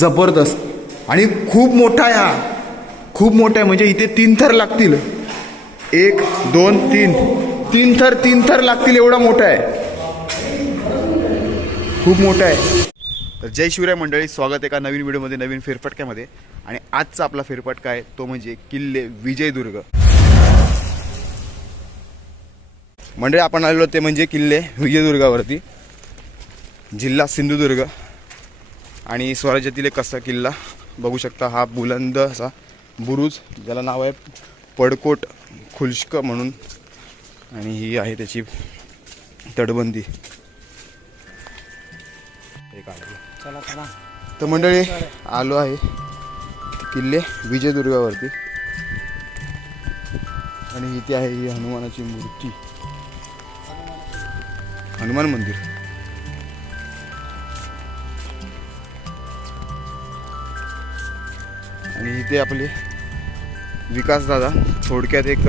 जबरदस्त. आणि खूप मोठा आहे हा खूप मोठा आहे म्हणजे इथे तीन थर लागतील. एक दोन तीन. तीन थर तीन थर लागतील एवढा मोठा आहे. खूप मोठा आहे. तर जय शिवराय मंडळी स्वागत एका नवीन व्हिडिओमध्ये नवीन फेरफटक्यामध्ये. आणि आजचा आपला फेरफटका आहे तो म्हणजे किल्ले विजयदुर्ग. मंडळी आपण आलेलो ते म्हणजे किल्ले विजयदुर्गावरती. जिल्हा सिंधुदुर्ग. आणि स्वराज्यातील एक असा किल्ला बघू शकता हा बुलंद असा बुरुज ज्याला नाव आहे पडकोट खुल्ष्क म्हणून. आणि ही आहे त्याची तटबंदी. काढलं. चला चला. तर मंडळी आलो आहे किल्ले विजयदुर्गावरती. आणि इथे आहे ही हनुमानाची मूर्ती. हनुमान मंदिर. आणि इथे आपले विकास दादा थोडक्यात एक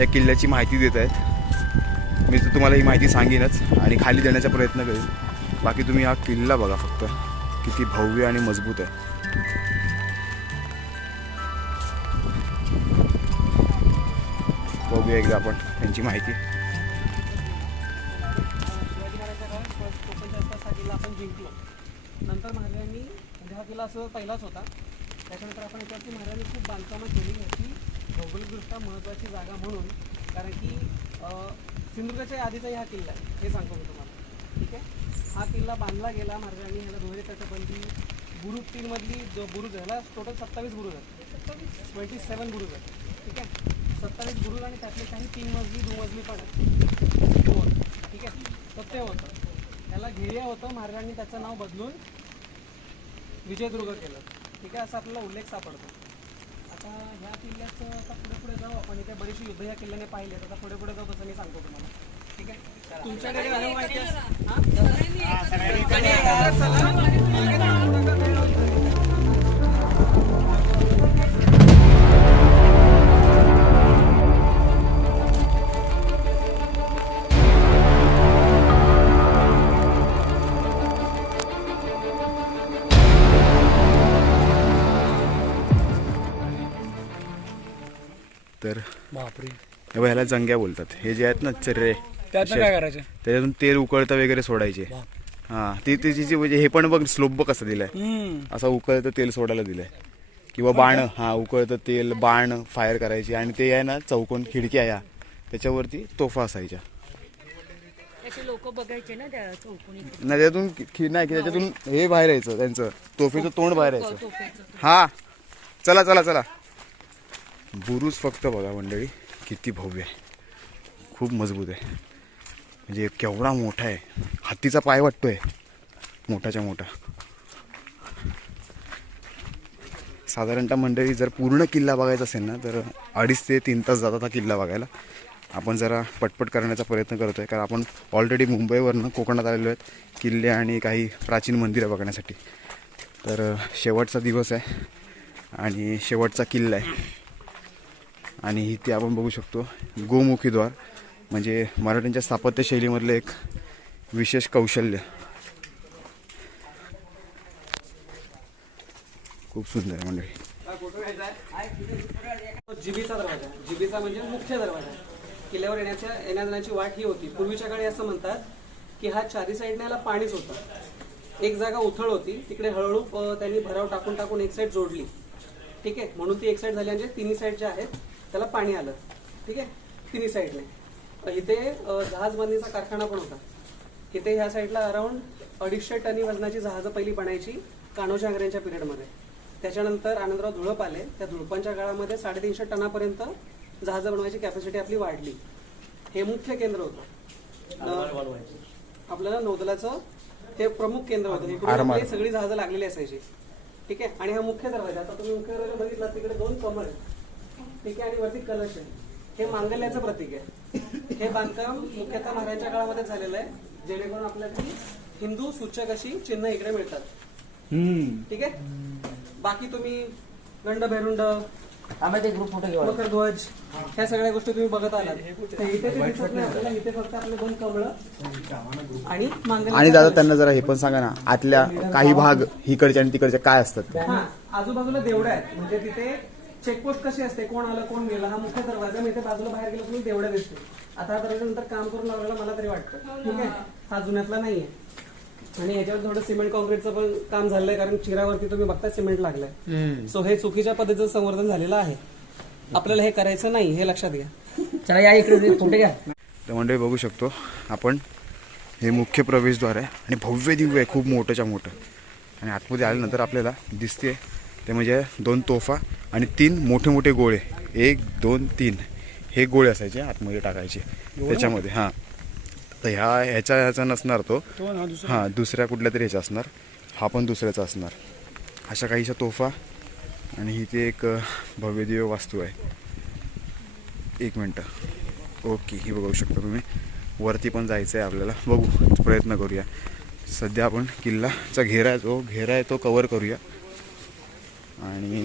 या किल्ल्याची माहिती देत आहेत. मी तर तुम्हाला ही माहिती सांगेनच आणि खाली देण्याचा प्रयत्न करेन. बाकी तुम्ही हा किल्ला बघा फक्त. किती भव्य आणि मजबूत आहे. बघूया एकदा आपण त्यांची माहिती. नंतर महाराजांनी हा किल्ला असं पहिलाच होता. त्याच्यानंतर आपण याच्यावरती महाराजांनी खूप बांधकामं केली होती भौगोलिकदृष्ट्या महत्त्वाची जागा म्हणून कारण की सिंधुदुर्गाच्या आधीचाही हा किल्ला आहे. हे सांगतो मी तुम्हाला. ठीक आहे? हा किल्ला बांधला गेला महाराजांनी ह्याला दोन्ही तटबंदी बुरुज तीनमधली जो बुरुज ह्याला टोटल सत्तावीस बुरुज आहेत. ट्वेंटी सेवन बुरुज आहेत. ठीक आहे? सत्तावीस बुरुज आणि त्यातले काही तीन मजली दुमजली पण आहेत. दोन ठीक आहे? तर ते होतं. त्याला ध्येय होतं. महाराजांनी त्याचं नाव बदलून विजयदुर्ग केलं. ठीक आहे असा आपल्याला उल्लेख सापडतो. आता ह्या किल्ल्याचं आता पुढे पुढे जाऊ आपण. इथे बरीचशी युद्ध या किल्ल्याने पाहिले आता पुढे पुढे जाऊ तसं मी सांगतो तुम्हाला. ठीक आहे? तुमच्याकडे आहे माहिती तर बापरे. हे बघ, ह्याला जंग्या बोलतात. हे जे आहेत ना चर्रे. त्यातनं काय करायचं? त्याच्यातून तेल उकळतं वगैरे सोडायचे. हां ती त्याची म्हणजे हे पण बघ स्लोप बघ कसं दिलाय. असं उकळतं तेल सोडायला दिलंय. किंवा बाण हा उकळतं तेल बाण फायर करायची. आणि ते आहे ना चौकोन खिडक्या या. त्याच्यावरती तोफा असायच्या. असे लोक बघायचे ना नाही त्यातून नाही की त्याच्यातून हे बाहेर यायचं त्यांचं. तोफीचं तोंड बाहेर यायचं. हा. चला चला चला. बुरुज फक्त बघा मंडळी किती भव्य आहे. खूप मजबूत आहे. म्हणजे केवढा मोठा आहे. हत्तीचा पाय वाटतोय. मोठाच्या मोठा. साधारणतः मंडळी जर पूर्ण किल्ला बघायचा असेल ना तर अडीच ते तीन तास जातात हा किल्ला बघायला. आपण जरा पटपट करण्याचा प्रयत्न करतो आहे कारण आपण ऑलरेडी मुंबईवरनं कोकणात आलेलो आहेत किल्ले आणि काही प्राचीन मंदिरं बघण्यासाठी. तर शेवटचा दिवस आहे आणि शेवटचा किल्ला आहे. आणि इथे आपण बघू शकतो गोमुखी द्वार म्हणजे मराठ्यांच्या स्थापत्यशैलीमधलं एक विशेष कौशल्य. खूप सुंदर आहे मंडळी. जिबीचा दरवाजा. जिबीचा म्हणजे मुख्य दरवाजा. किल्ल्यावर येण्याच्या येण्या जाण्याची वाट ही होती. पूर्वीच्या काळी असं म्हणतात की हा चारी साईडने याला पाणीच होता. एक जागा उथळ होती. तिकडे हळूहळू त्यांनी भराव टाकून टाकून एक साईड जोडली. ठीक आहे? म्हणून ती एक साईड झाली. म्हणजे तिन्ही साईड ज्या आहेत त्याला पाणी आलं. ठीक आहे? तिन्ही साईडने इथे जहाज बांधणीचा कारखाना पण होता. इथे ह्या साईडला अराऊंड अडीचशे टनी वजनाची जहाजं पहिली बनायची कान्होजी आंग्रेंच्या पिरियडमध्ये. त्याच्यानंतर आनंदराव धुळप आले. त्या धुळपांच्या काळामध्ये साडेतीनशे टनापर्यंत जहाजं बनवायची कॅपॅसिटी आपली वाढली. हे मुख्य केंद्र होतं. आपल्याला नौदलाचं हे प्रमुख केंद्र होतं. सगळी जहाजं लागलेली असायची. ठीक आहे? आणि हा मुख्य दरवाजा आता तुम्ही मुख्य दरवाजा बघितला तिकडे दोन कमळ आहेत. ठीक आहे आणि वरती कलश आहे. हे मांगल्याचं प्रतीक आहे. हे बांधकाम मुख्यतः महाराजांच्या काळामध्ये झालेलं आहे जेणेकरून आपल्याला हिंदू सूचक अशी चिन्ह इकडे मिळतात. ठीक आहे? बाकी तुम्ही गंड भैरुंड आम्ही ते ग्रुप फोटो घेऊ मकर ध्वज ह्या सगळ्या गोष्टी तुम्ही बघत आलात. तर इथे ते दिसत नाही आपल्याला इथे फक्त आपले दोन कमळं आणि मांगल्य आणि दादा त्यांना जरा हे पण सांगा ना आतल्या काही भाग इकडचे आणि तिकडचे काय असतात? हा आजूबाजूला देवड्या आहेत. म्हणजे तिथे चेकपोस्ट कशी असते? कोण आलं कोण गेलं? हा मुख्य दरवाजा. मी इथे बाजूला बाहेर गेलो तुम्ही देवड्या दिसते. आता हा दरवाजा नंतर काम करून लावलेला मला तरी वाटतं. ठीक आहे? हा जुन्यातला नाहीये. आणि याच्यावर थोडं सिमेंट कॉन्क्रीटचं पण काम झालंय कारण चिरावरती तुम्ही बघता सिमेंट लागलंय. सो हे चुकीच्या पद्धतीचं संवर्धन झालेलं आहे. आपल्याला हे करायचं नाही हे लक्षात घ्या. चला या इकडे फोटो घ्या. तर मंडळी बघू शकतो. आपण हे मुख्य प्रवेशद्वार आहे आणि भव्य दिव्य आहे खूप मोठंच्या मोठं. आणि आतमध्ये आल्यानंतर आपल्याला दिसते ते म्हणजे दोन तोफा आणि तीन मोठे मोठे गोळे. एक दोन तीन. हे गोळे असायचे आतमध्ये टाकायचे. त्याच्यामध्ये हां. तर ह्या ह्याचा ह्याचा नसणार तो. हां दुसऱ्या कुठल्या तरी ह्याचा असणार. हा पण दुसऱ्याचा असणार. अशा काहीशा तोफा आणि इथे एक अ, भव्य दिव्य वास्तू आहे. एक मिनटं. ओके ही बघू शकता तुम्ही. वरती पण जायचं आहे आपल्याला. बघू प्रयत्न करूया. सध्या आपण किल्लाचा घेरा आहे तो घेरा आहे तो कवर करूया. आणि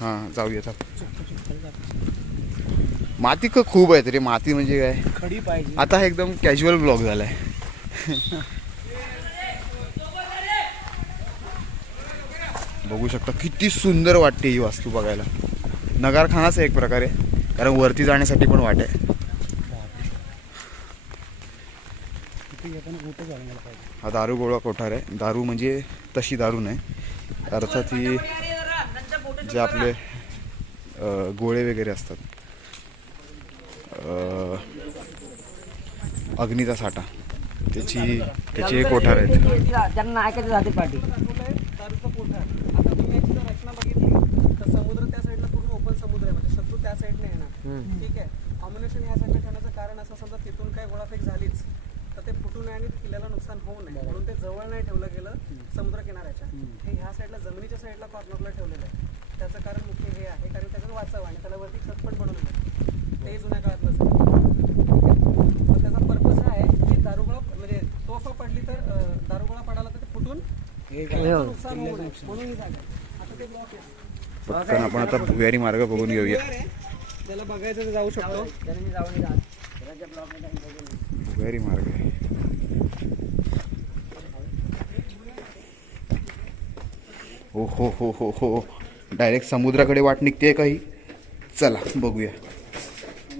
हां जाऊया आता माती क खूप आहे तरी माती म्हणजे काय? खडी पाहिजे. आता हा एकदम कॅज्युअल ब्लॉग झाला आहे बघू शकता किती सुंदर वाटते ही वास्तू बघायला. नगारखानाच आहे एक प्रकारे कारण वरती जाण्यासाठी पण वाट आहे. हा दारू गोळा कोठार आहे. दारू म्हणजे तशी दारू नाही. अर्थात ही जे आपले गोळे वगैरे असतात. अग्नीचा साठा. त्याची त्याचे कोठार आहेत ज्यांना ऐकायचं जाते तर समुद्र त्या साईडला पूर्ण ओपन समुद्र आहे म्हणजे शत्रू त्या साईडने येणार ठीक आहे. अम्युनेशन ह्या साईडला ठेवण्याचं कारण असं समजा तिथून काय गोळाफेक झालीच. तर ते फुटू नये आणि किल्ल्याला नुकसान होऊ नये. म्हणून ते जवळ नाही ठेवलं गेलं समुद्र किनाऱ्याच्या हे ह्या साईडला जमिनीच्या साईडला कॉर्नरला ठेवलेलं आहे. त्याचं कारण मुख्य हे आहे कारण त्याच्यात वाचावं आणि त्याला वरती छत पण बनवलेलं ते जुन्या काळातलंच आहे. ठीक आहे मग त्याचा पर्पज हा आहे की दारुगोळा म्हणजे तोफा पडली तर दारुगोळा पडाला तर ते फुटून किल्ल्याचं नुकसान होऊ नये. म्हणून ही जागा. आता ते ब्लॉक आहे. आपण आता भुयारी मार्ग बघून घेऊया. त्याला बघायचं तर जाऊ शकतो. भुयारी मार्ग आहे. हो हो हो हो हो. डायरेक्ट समुद्राकडे वाट निघते काही? चला बघूया.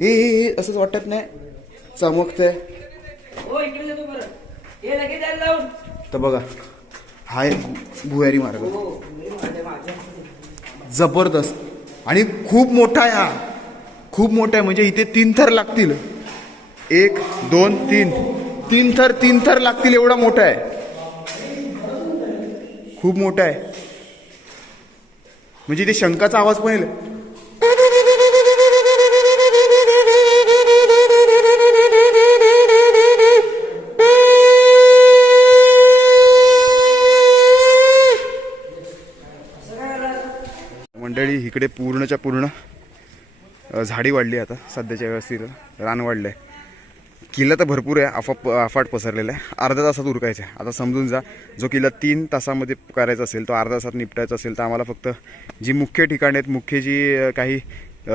ए, असंच वाटत नाही? चमकतंय. हो हे तर बघा हा आहे भुयारी मार्ग. जबरदस्त. आणि खूप मोठा आहे हा. खूप मोठा आहे म्हणजे इथे तीन थर लागतील. एक दोन तीन. तीन थर तीन थर लागतील एवढा मोठा आहे. खूप मोठा आहे. म्हणजे ते शंकाचा आवाज पण येईल. मंडळी इकडे पूर्णच्या पूर्ण झाडी वाढली आता सध्याच्या व्यवस्थित रान वाढलं आहे किल्ला तर भरपूर आहे अफाट अफाट पसरलेला आहे. अर्ध्या तासात उरकायचं आहे. आता समजून जा जो किल्ला तीन तासामध्ये करायचा असेल तो अर्ध्या तासात निपटायचा असेल तर आम्हाला फक्त जी मुख्य ठिकाणे आहेत मुख्य जी काही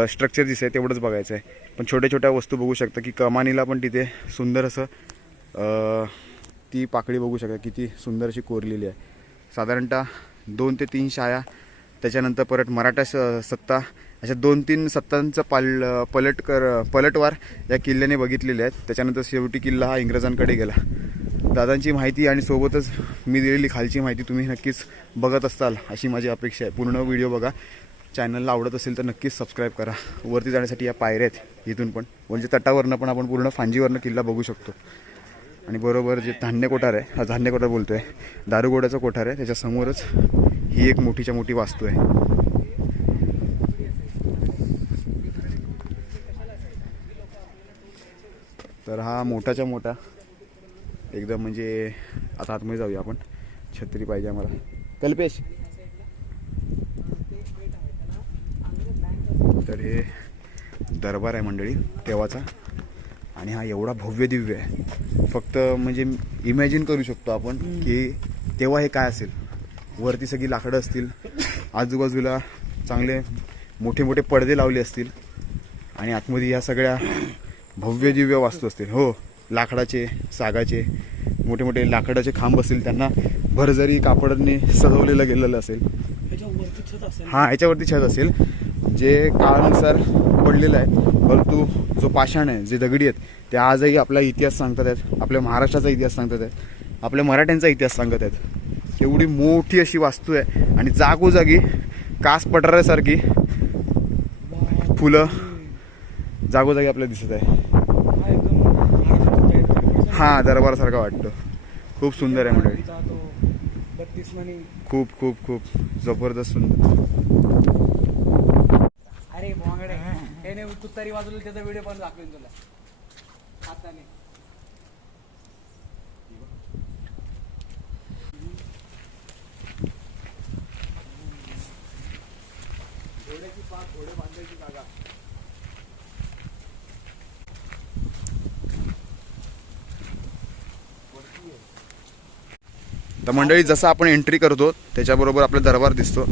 स्ट्रक्चर दिसत आहे तेवढंच बघायचं आहे. पण छोट्या छोट्या वस्तू बघू शकता की कमानीला पण तिथे सुंदर असं ती पाकळी बघू शकता किती सुंदर अशी कोरलेली आहे. साधारणतः दोन ते तीन शाळा त्याच्यानंतर परत मराठा स- सत्ता अशा दोन तीन सत्तांचं पाल पलट कर पलटवार या किल्ल्याने बघितलेले आहेत. त्याच्यानंतर शेवटी किल्ला हा इंग्रजांकडे गेला. दादांची माहिती आणि सोबतच मी दिलेली खालची माहिती तुम्ही नक्कीच बघत असताल अशी माझी अपेक्षा आहे. पूर्ण व्हिडिओ बघा. चॅनलला आवडत असेल तर नक्कीच सबस्क्राईब करा. वरती जाण्यासाठी या पायऱ्या आहेत. इथून पण. म्हणजे तटावरनं पण आपण पूर्ण फांजीवरनं किल्ला बघू शकतो. आणि बरोबर जे धान्य कोठार आहे हा धान्य कोठार बोलतो आहे दारुगोड्याचा कोठार आहे. त्याच्यासमोरच ही एक मोठीच्या मोठी वास्तू आहे. तर हा मोठाच्या मोठा. एकदम म्हणजे आता आतमध्ये जाऊया आपण. छत्री पाहिजे आम्हाला. कल्पेश. तर हे दरबार आहे मंडळी तेव्हाचा. आणि हा एवढा भव्य दिव्य आहे. फक्त म्हणजे इमॅजिन करू शकतो आपण की तेव्हा हे काय असेल. वरती सगळी लाकडं असतील. आजूबाजूला चांगले मोठे मोठे पडदे लावले असतील. आणि आतमध्ये या सगळ्या भव्य दिव्य वास्तू असतील. हो लाकडाचे सागाचे मोठे मोठे लाकडाचे खांब असतील त्यांना भरजरी कापडांनी सजवलेलं गेलेलं असेल. हा ह्याच्यावरती छत असेल. जे काळानुसार पडलेलं आहे परंतु जो पाषाण आहे जे दगडी आहेत ते आजही आपला इतिहास सांगतात आहेत आपल्या महाराष्ट्राचा इतिहास सांगतात आहेत आपल्या मराठ्यांचा इतिहास सांगत आहेत. एवढी मोठी अशी वास्तू आहे आणि जागोजागी कास पठारासारखी फुलं जागोजागी आपल्याला दिसत आहे. हा दरबारासारखा वाटतो. खूप सुंदर आहे मंडळी. खूप खूप खूप. जबरदस्त सुंदर. अरे मोंगडे त्याने तुतारी वाजवली त्याचा व्हिडिओ पण दाखवेन तुला. हाताने. तर मंडळी जसं आपण एंट्री करतो त्याच्याबरोबर आपला दरबार दिसतो.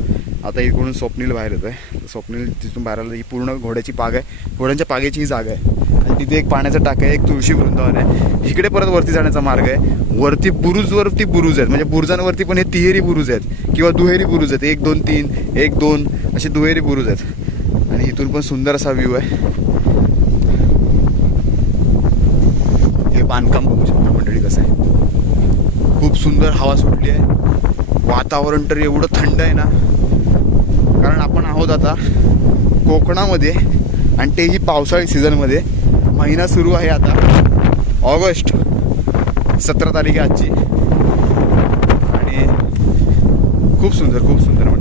आता इकडून स्वप्नील बाहेर येतो आहे स्वप्नील तिथून बाहेर आलं. ही पूर्ण घोड्याची पाग आहे. घोड्यांच्या पागेची ही जागा आहे. आणि तिथे एक पाण्याचं टाक आहे एक तुळशी वृंदावन आहे. इकडे परत वरती जाण्याचा मार्ग आहे. वरती बुरुजवरती बुरुज आहेत. म्हणजे बुरुजांवरती पण हे तिहेरी बुरुज आहेत. किंवा दुहेरी बुरुज आहेत. एक दोन तीन एक दोन असे दुहेरी बुरुज आहेत. आणि इथून पण सुंदर असा व्ह्यू आहे. हे बांधकाम बघू शकता मंडळी कसं आहे. खूप सुंदर हवा सुटली आहे. वातावरण तर एवढं थंड आहे ना. कारण आपण आहोत आता कोकणामध्ये आणि तेही पावसाळी सीझनमध्ये. महिना सुरू आहे आता. ऑगस्ट सतरा तारीख आजची. आणि खूप सुंदर खूप सुंदर.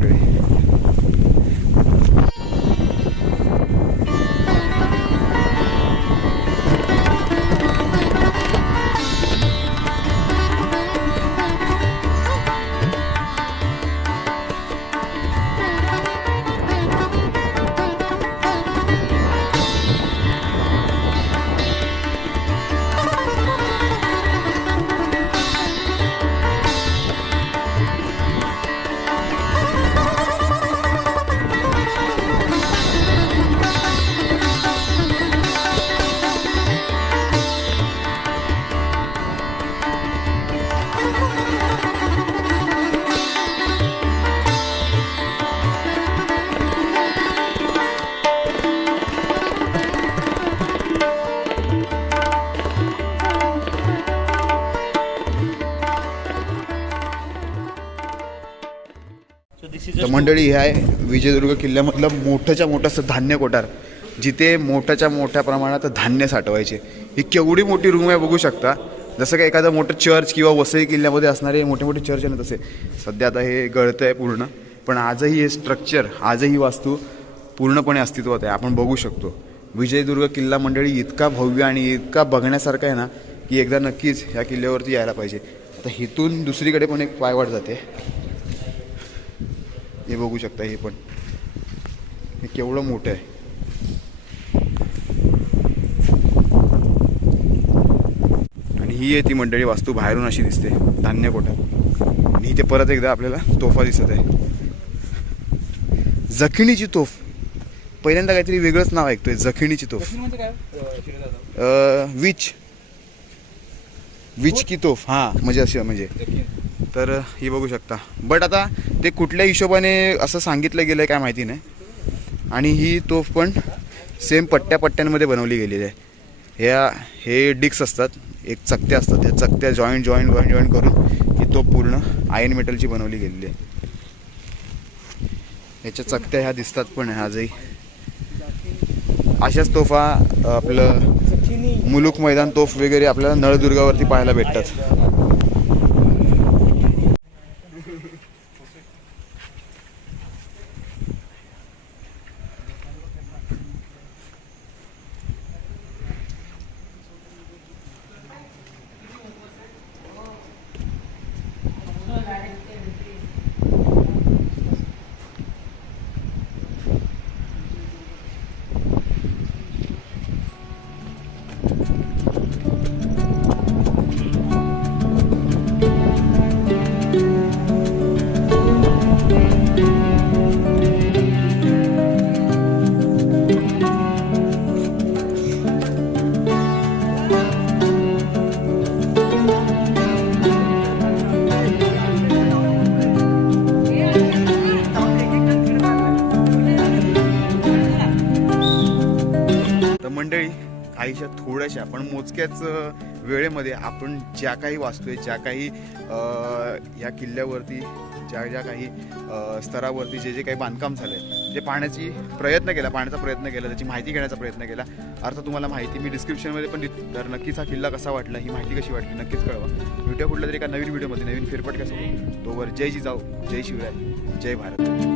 तर मंडळी हे आहे विजयदुर्ग किल्ल्यामधलं मोठंच्या मोठं असं धान्य कोठार जिथे मोठ्याच्या मोठ्या प्रमाणात धान्य साठवायचे. ही केवढी मोठी रूम आहे बघू शकता. जसं काय एखादं मोठं चर्च किंवा वसई किल्ल्यामध्ये असणारे मोठे मोठे चर्च आहे ना तसे. सध्या आता हे गळतं आहे पूर्ण पण आजही हे स्ट्रक्चर आजही वास्तू पूर्णपणे अस्तित्वात आहे. आपण बघू शकतो. विजयदुर्ग किल्ला मंडळी इतका भव्य आणि इतका बघण्यासारखा आहे ना की एकदा नक्कीच ह्या किल्ल्यावरती यायला पाहिजे. आता इथून दुसरीकडे पण एक पायवाट जाते. हे बघू शकता हे पण. हे केवढं मोठं आहे. आणि ही आहे ती मंडळी वास्तू बाहेरून अशी दिसते धान्य कोठार आणि इथे परत एकदा आपल्याला तोफा दिसत आहे. जखिणीची तोफ. पहिल्यांदा काहीतरी वेगळंच नाव ऐकतोय जखिणीची तोफ. म्हणजे विच विच. की तोफ हां म्हणजे अशी म्हणजे. तर ही बघू शकता. बट आता ते कुठल्या हिशोबाने असं सांगितलं गेलं आहे काय माहिती नाही. आणि ही तोफ पण सेम पट्ट्या पट्ट्यांमध्ये बनवली गेलेली आहे. ह्या हे डिक्स असतात एक चकत्या असतात त्या चकत्या जॉईंट जॉईंट जॉईंट जॉईंट करून ही तोफ पूर्ण आयन मेटलची बनवली गेलेली आहे. ह्याच्या चकत्या ह्या दिसतात पण आजही अशाच तोफा आपलं मुलुक मैदान तोफ वगैरे आपल्याला नळदुर्गावरती पाहायला भेटतात. काहीशा इतक्याच मोजक्याच वेळेमध्ये आपण ज्या काही वाचतोय ज्या काही या किल्ल्यावरती ज्या ज्या काही स्तरावरती जे जे काही बांधकाम झालं आहे जे पाहण्याची प्रयत्न केला पाहण्याचा प्रयत्न केला त्याची माहिती घेण्याचा प्रयत्न केला अर्थात तुम्हाला माहिती मी डिस्क्रिप्शनमध्ये पण देईन तर नक्कीच हा किल्ला कसा वाटला ही माहिती कशी वाटली नक्कीच कळवा. व्हिडिओ कुठल्या तरी एका नवीन व्हिडिओमध्ये नवीन फेरफटक्यासोबत तोवर जय जिजाऊ जय शिवराय जय भारत.